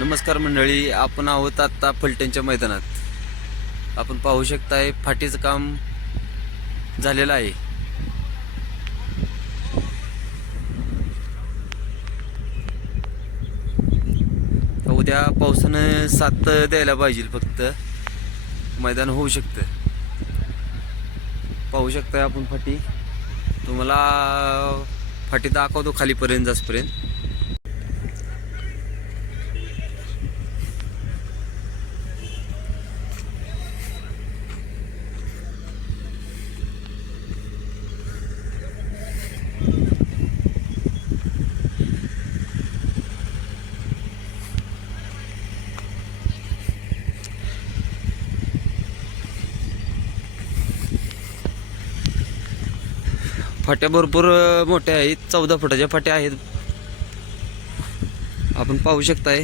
नमस्कार मंडळी आपण आहोत आत्ता फलटणच्या मैदानात. आपण पाहू शकताय फाटीचं काम झालेलं आहे. उद्या पावसानं साथ द्यायला पाहिजे फक्त. मैदान होऊ शकतं. पाहू शकताय आपण फाटी. तुम्हाला फाटी दाखवतो खालीपर्यंत जासपर्यंत फाट्या भरपूर मोठ्या आहेत. चौदा फुटाच्या फाट्या आहेत. आपण पाहू शकताय.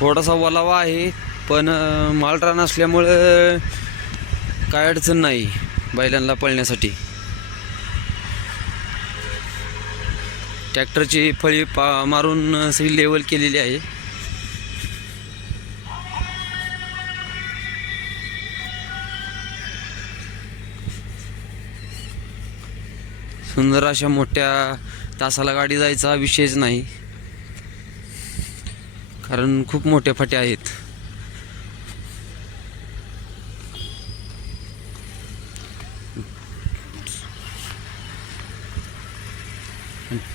थोडासा ओलावा आहे पण अ, मालरान असल्यामुळं काय अडचण नाही बैलांना पळण्यासाठी. ट्रॅक्टरची फळी पा मारून सगळी लेवल केलेली आहे. सुंदर अशा मोठ्या तासाला गाडी जायचा विषयच नाही. कारण खूप मोठ्या फाट्या आहेत.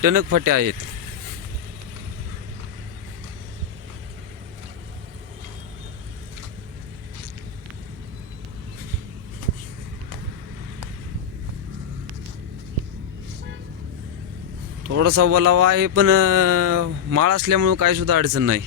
टणक फाट्या आहेत. थोडासा ओलावा आहे पण माळ असल्यामुळं काय सुद्धा अडचण नाही.